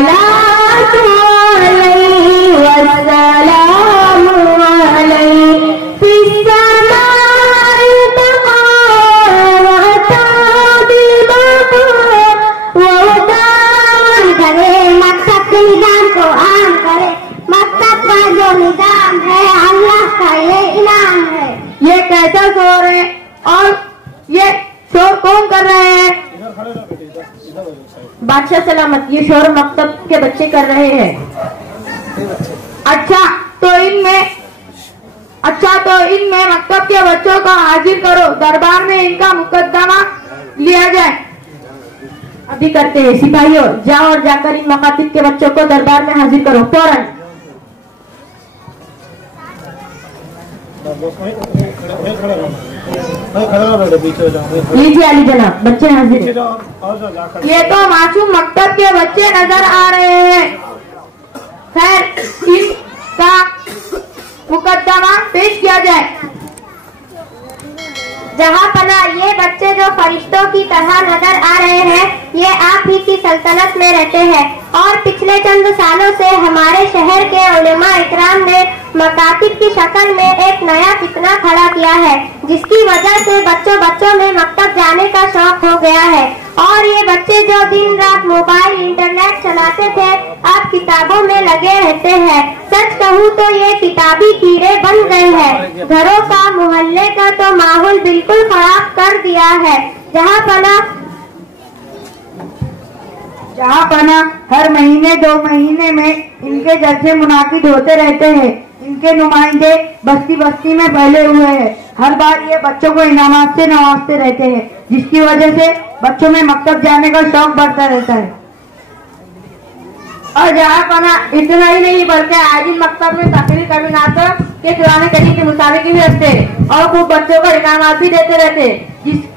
अस्सलातु अलैहि वस्सलामु अलैहि फिस्समाइ तक़ा व ताबिबा व करे मकसद के निजाम को आम करे। मकसद का जो निजाम है अल्लाह का ये इनाम है। ये कैसा शोर है और ये शोर कौन कर रहे हैं? बादशाह सलामत, ये शोर मकतब के बच्चे कर रहे हैं। अच्छा तो इनमें मकतब के बच्चों को हाजिर करो, दरबार में इनका मुकदमा लिया जाए। अभी करते हैं। सिपाहियों जाओ और जाकर इन मकातिब के बच्चों को दरबार में हाजिर करो फौरन। लीजिए अली जनाब, बच्चे हाजिर। ये तो मासूम मकतब के बच्चे नजर आ रहे हैं। खैर इनका मुकदमा पेश किया जाए। जहाँ पना ये बच्चे जो फरिश्तों की तरह नजर आ रहे हैं, ये आप ही की सल्तनत में रहते हैं और पिछले चंद सालों से हमारे शहर के उलेमा इकराम ने मकातिब की शक्ल में एक नया फितना खड़ा किया है, जिसकी वजह से बच्चों में मकतब जाने का शौक हो गया है। और ये बच्चे जो दिन रात मोबाइल इंटरनेट चलाते थे, अब किताबों में लगे रहते हैं। सच कहूँ तो ये किताबी कीड़े बन गए हैं। घरों का मोहल्ले का तो माहौल बिल्कुल खराब कर दिया है। जहाँ पना हर महीने 2 महीने में इनके जलसे मुनाकिद होते रहते हैं। इनके नुमाइंदे बस्ती बस्ती में फैले हुए हैं। हर बार ये बच्चों को इनामात से नवाजते रहते हैं, जिसकी वजह से बच्चों में मकतब जाने का शौक बढ़ता रहता है। और जहाँ पना इतना ही नहीं बल्कि आज इन मकतब में तकरीर कबीनात के कुरान करीम के मुसाबिक भी रखते और खूब बच्चों को इनामात भी देते रहते,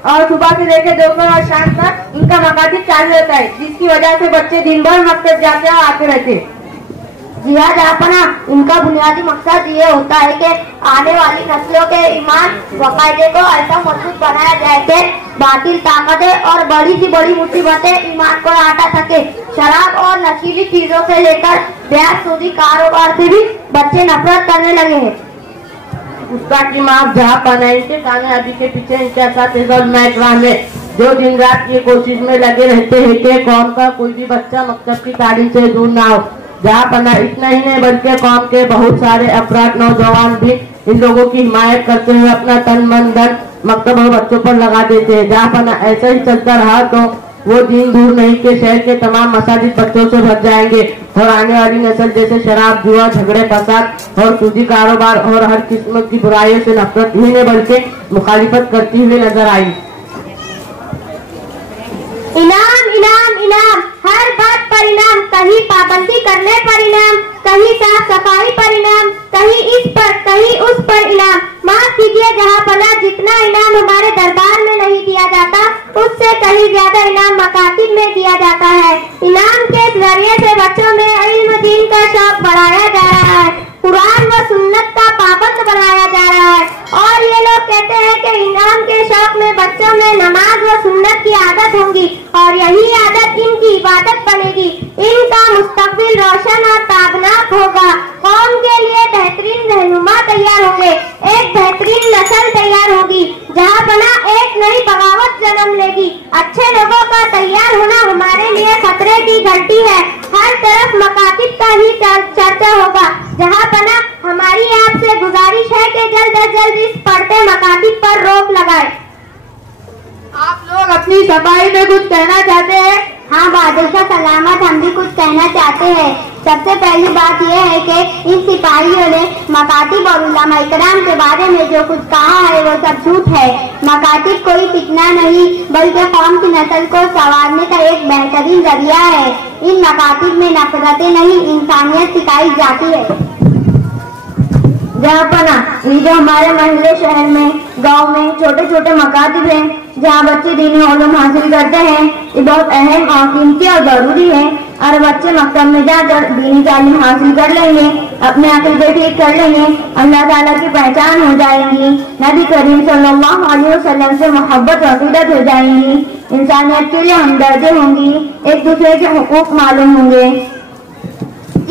और सुबह से लेकर दोपहर और शाम तक इनका मकातिब चालू रहता है, जिसकी वजह से बच्चे दिन भर मकतब जाते और आते रहते। जी हाँ जापना, इनका बुनियादी मकसद ये होता है कि आने वाली नस्लों के ईमान वकायदे को ऐसा मजबूत बनाया जाए कि बातिल ताकतें और बड़ी सी बड़ी मुसीबतें ईमान को हटा सके। शराब और नशीली चीजों से लेकर ब्याज सूदी कारोबार से भी बच्चे नफरत करने लगे हैं। उसका की माफ जहाँ पना इनके कामयाबी के पीछे इनके में जो दिन रात ये कोशिश में लगे रहते हैं कि कौम का कोई भी बच्चा मकतब की तालीम से दूर ना हो। जहाँ पना इतना ही नहीं बल्कि कौम के बहुत सारे अफराद नौजवान भी इन लोगों की हिमायत करते हुए अपना तन मन धन मकतब और बच्चों पर लगा देते हैं। जहाँ पना ऐसा ही चलता रहा तो वो दिन दूर नहीं के शहर के तमाम मसाजिद बच्चों से भर जाएंगे और आने वाली नस्ल जैसे शराब, जुआ, झगड़े, फसाद और सूदी कारोबार और हर किस्म की बुराइयों से नफरत ही नहीं बल्कि मुखालिफत करती हुई नजर आई। इनाम इनाम इनाम, हर बात पर इनाम, कहीं पाबंदी करने पर इनाम, कहीं साफ सफाई पर इनाम, कहीं इस पर कहीं उस पर इनाम। माफ कीजिए जहाँ पना जितना इनाम हमारे दरबार में नहीं दिया जाता, उससे कहीं ज्यादा इनाम मकातिब में दिया जाता है। इनाम के जरिए से बच्चों में इल्म दीन का शौक बढ़ाया जा रहा है, कुरान व सुन्नत का पाबंद बनाया जा रहा है। और ये लोग कहते हैं कि इनाम के शौक में बच्चों में नमाज व सुन्नत की आदत होगी और यही आदत इनकी इबादत बनेगी। इनका मुस्तकबिल रोशन और ताबनाक होगा। कौम के लिए बेहतरीन रहनुमा तैयार होंगे, एक बेहतरीन नस्ल तैयार होगी। जहाँ पना एक नई बगावत जन्म लेगी। अच्छे लोगों का तैयार होना हमारे लिए खतरे की घंटी है। हर तरफ मकातिब का ही चर्चा होगा। जहाँ पना हमारी आपसे गुजारिश है कि जल्द अज जल्द इस पढ़ते मकातिब पर रोक लगाए। आप लोग अपनी सफाई में कुछ कहना चाहते हैं? हाँ बादशाह सलामत, हम भी कुछ कहना चाहते हैं। सबसे पहली बात यह है कि इन सिपाहियों ने मकातिब और उलमा इकराम के बारे में जो कुछ कहा है वो सब झूठ है। मकातिब कोई फितना नहीं बल्कि कौम की नस्ल को संवारने का एक बेहतरीन जरिया है। इन मकातिब में नफरतें नहीं, इंसानियत सिखाई जाती है। जहाँ पना ये जो हमारे महल्ले शहर में गांव में छोटे छोटे मकातिब हैं, जहाँ बच्चे दीनी उलूम हासिल करते हैं, ये बहुत अहम और कीमती और जरूरी है। और बच्चे मकतब में जाकर दीनी तालीम हासिल कर लेंगे, अपने अक़ीदे ठीक कर लेंगे, अल्लाह ताला की पहचान हो जाएंगी, नबी करीम सल्लल्लाहु अलैहि वसल्लम से मोहब्बत और अक़ीदत हो जाएंगी, इंसानियत के लिए हमदर्दी होंगी, एक दूसरे के हुकूक मालूम होंगे।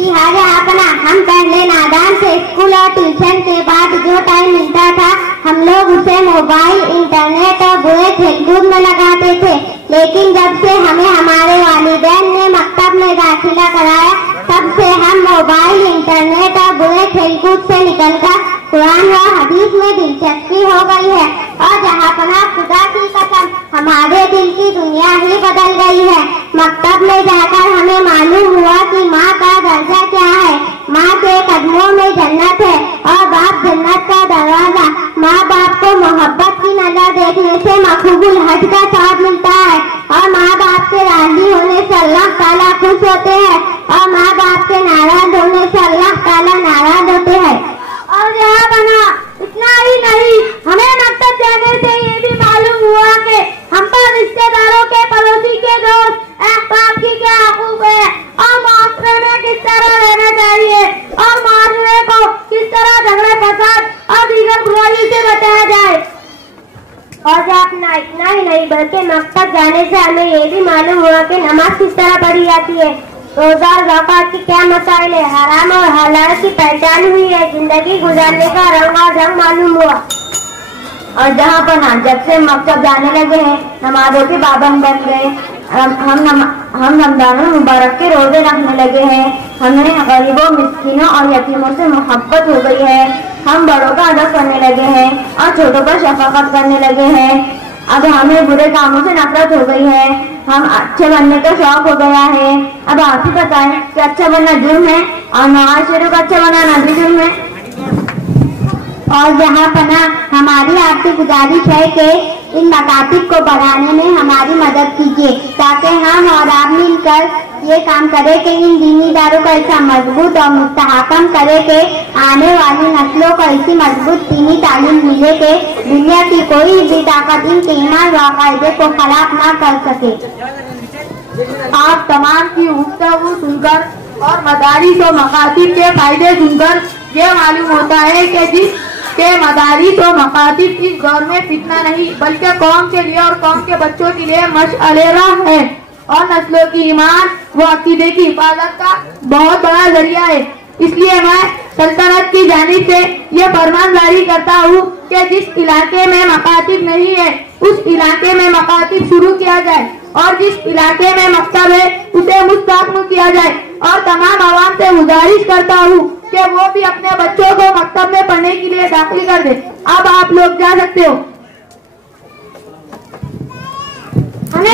जी हाँ जहाँपना, हम पहले नादान से स्कूल और ट्यूशन के बाद जो टाइम मिलता था हम लोग उसे मोबाइल, इंटरनेट और बुरे खेलकूद में लगाते थे। लेकिन जब से हमें हमारे वालिदैन ने मकतब में दाखिला कराया तब से हम मोबाइल, इंटरनेट और बुरे खेलकूद से निकलकर कुरान व हदीस में दिलचस्पी हो गई है। और जहाँपना खुदा की कसम हमारे दिल की दुनिया ही बदल गई है। मकतब में जाकर हमें मालूम हुआ कि माँ का दर्जा क्या है। माँ के कदमों में जन्नत है और बाप जन्नत का दरवाजा। माँ बाप को मोहब्बत की नजर देखने से मकबूल हज का स्वाब मिलता है और माँ बाप के राजी होने से अल्लाह ताला खुश होते हैं और माँ बाप के नाराज होने से अल्लाह ताला नाराज होते हैं। और यहाँ बना इतना ही नहीं, हमें मकसद जाने से ये भी मालूम हुआ कि हम पर रिश्तेदारों के, पड़ोसी के, दोस्त, अहबाब की क्या हकूक है और माशरे में किस तरह रहना चाहिए और माशरे को किस तरह झगड़े फसाद और दीगर बुराई से बचाया जाए। और अपना इतना ही नहीं बल्कि मकसद जाने से हमें ये भी मालूम हुआ कि नमाज किस तरह पढ़ी जाती है, रोजा और ज़कात की क्या मसाइल है, हराम और हलाल की पहचान हुई है, जिंदगी गुजारने का रंग और ढंग मालूम हुआ। और जहाँ पर जब से मकतब जाने लगे हैं नमाजों के पाबंद बन गए, हम रमजान मुबारक के रोजे रखने लगे हैं, हमें गरीबों, मिस्किनों और यतीमों से मोहब्बत हो गई है, हम बड़ों का अदब करने लगे हैं और छोटों पर शफकत करने लगे हैं। अब हमें बुरे कामों से नफरत हो गई है, हम अच्छे बनने का शौक हो गया है। अब आप ही बताएं कि अच्छा बनना जुर्म है और नवाज शरीफ अच्छा बनाना भी जुर्म है। और जहाँ पना हमारी आपसे गुजारिश है कि इन मकातिब को बढ़ाने में हमारी मदद कीजिए ताकि हम और आप मिलकर ये काम करे कि इन दीनी इदारों को ऐसा मजबूत और मुस्तहकम करे कि आने वाली नस्लों को ऐसी मजबूत दीनी तालीम मिले कि दुनिया की कोई भी ताकत इनके ईमान व कायदे को खराब ना कर सके। आप तमाम की गुफ्तगू सुनकर और मदारिस और मकातिब के फायदे सुनकर ये मालूम होता है कि जिसके मदारिस और मकातिब इस दौर में फितना नहीं बल्कि कौम के लिए और कौम के बच्चों के लिए मशअले राह है और नस्लों की ईमान व अकीदे की हिफाजत का बहुत बड़ा जरिया है। इसलिए मैं सल्तनत की जानिब से यह फरमान जारी करता हूँ कि जिस इलाके में मकातिब नहीं है उस इलाके में मकातिब शुरू किया जाए और जिस इलाके में मकतब है उसे मुस्तहकम किया जाए। और तमाम आवाम से गुजारिश करता हूँ कि वो भी अपने बच्चों को मकतब में पढ़ने के लिए दाखिल कर दे। अब आप लोग जा सकते हो। हमें